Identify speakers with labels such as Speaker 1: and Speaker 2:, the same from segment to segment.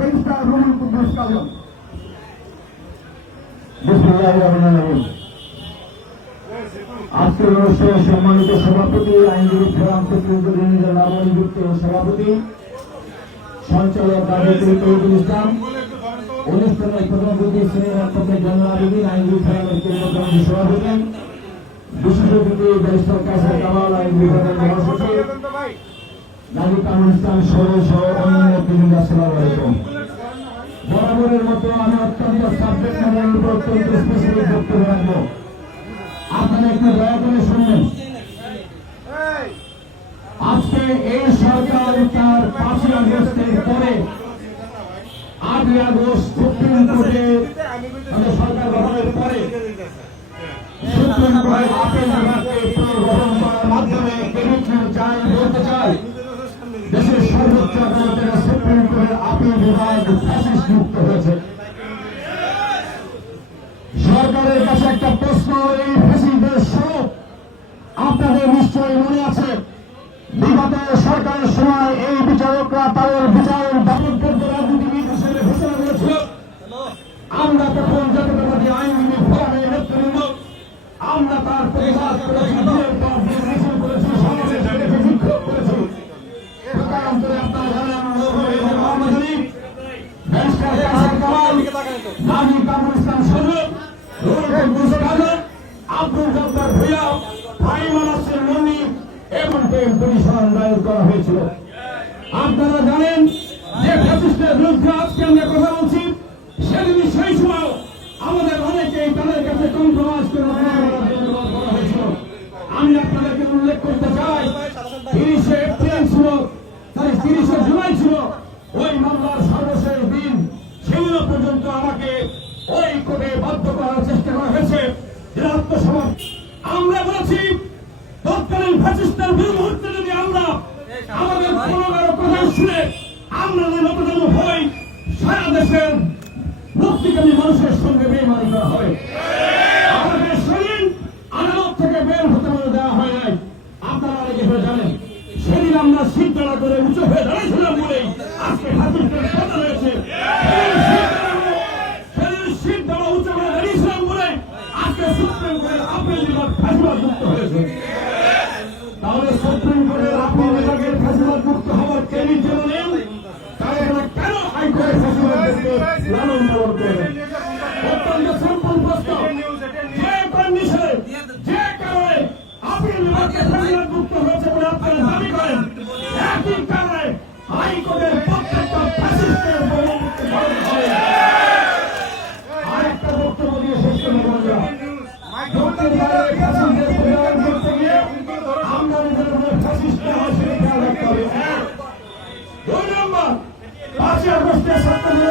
Speaker 1: Barrister Ruhul Kuddus.
Speaker 2: আজকের অনুষ্ঠানে সম্মানিত সভাপতি, আইনজীবী ফোরাম সেক্রেটারি নবনিযুক্ত সভাপতি, সঞ্চালক তৈরুল ইসলাম অনুষ্ঠানের প্রধান অতিথি শ্রেণির অধ্যক্ষ আবেদিন, আইনজীবী ফোরামের কেন্দ্র কমিটির সভাপতি, বিশেষ অতিথি ব্যারিস্টার কাসের কামাল আইন বিভাগের মহাসচিব নাগী কামরুল সহ অন্যান্য বরাবরের মতো আমি অত্যন্ত সাবজেক্ট ম্যাটারের উপর অত্যন্ত স্পেসিফিক বক্তব্য রাখব। আপনারা একটু দয়া করে শুনবেন আজকে এই সরকার তার পাঁচই আগস্টের পরে আটই আগস্ট সুপ্রিম কোর্টে সর্বোচ্চ আদালতের সুপ্রিম কোর্টের আপিল বিভাগ ফাঁসিস মুক্ত হয়েছে সরকারের কাছে একটা প্রশ্ন, এই ফাঁসিদের স্বরূপ আপনাদের নিশ্চয়ই মনে আছে? বিগত সরকারের সময় এই বিচারকরা তাদের বিচারের দাবি করতে হিসেবে আব্দুল জব্বার ভুইয়া ফাইমান আসির মন্নি এবং আপনারা জানেন যে ফ্যাসিস্টের বিরুদ্ধে আজকে আমরা কথা বলছি, সেদিনই সেই সময় আমাদের অনেকেই তাদের কাছে কম্প্রোমাইজ করে হয়েছিল। আমি আপনাদেরকে উল্লেখ করতে চাই, তিরিশে এপ্রিল ছিল তাই তিরিশে জুলাই ছিল, ওই মামলার সর্বশেষ দিন সেদিন পর্যন্ত আমাকে ওই কোর্টে বাধ্য করার চেষ্টা করা হয়েছে। আমরা বলেছি, তৎকালীন ফ্যাসিস্টের মুহূর্তে যদি আমরা আমাদের কোনো কারও কথা শুনে আমরা যদি নতজন হই, সারা দেশের মুক্তিকামী মানুষের সঙ্গে বেমানি করা হবে। আমাদের থেকে বের হতে বলে দেওয়া হয় নাই। আপনারা অনেকে হয়ে জানেন, সেদিন আমরা শীত করে উঁচু হয়ে দাঁড়িয়েছিলাম বলেই আজকে হাতির যুক্ত হয়েছে তাহলে সুপ্রিম কোর্টের আপিল বিভাগের ফেসলা মুক্ত হওয়ার কেনি জন্য নেই তাহলে কেন হাইকোর্টের ফেসলা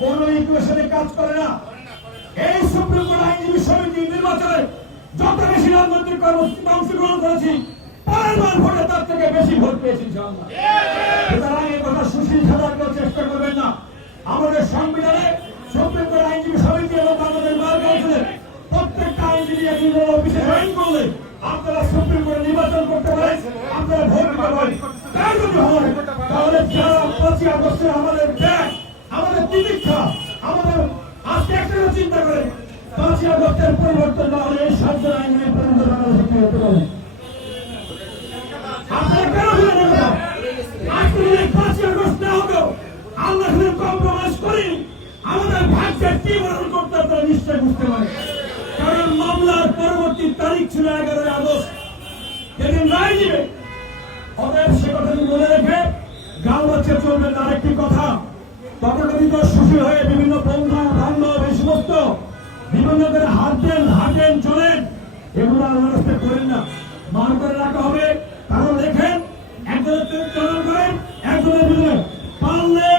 Speaker 2: কোন ইকুয়েশনে কাজ করে না। এই সুপ্রিম কোর্ট আইনজীবী সমিতি নির্বাচনে যত বেশি রাজনৈতিক কর্মসূচিতে অংশগ্রহণ করেছি পরের ভোটে তার থেকে বেশি ভোট পেয়েছি। সুতরাং এই কথা সুশীল সাজার কেউ চেষ্টা করবেন না। আমাদের সংবিধানে সুপ্রিম কোর্ট আইনজীবী সমিতি এবং আমাদের বার কাউন্সিলের প্রত্যেকটা আইনজীবী একজন অফিসে জয়েন করলে আপনারা সুপ্রিম কোর্টে নির্বাচন করতে পারেন, আপনারা ভোট দিতে পারেন। তাই যদি হয়, তাহলে যারা পাঁচই আগস্টে আমাদের পাঁচই আগস্টের পরিবর্তন না হলে এই বাংলাদেশে কি হতে পারে আপনারা আরেকটি কথা। তথাকথিত সুশীল হয়ে বিভিন্ন বন্ধু বান্ধব এই সমস্ত বিভিন্ন করে হাঁটবেন হাঁটেন চলেন। এগুলো আর করেন না। মান করে রাখা হবে। কারণ দেখেন, একজনের চলন করেন, একজনের বিরুদ্ধে। পারলে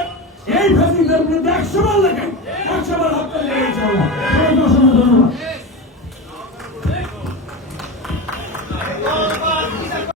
Speaker 2: এই ফেসিংদের একশো বার লেখেন, একশো বার হাত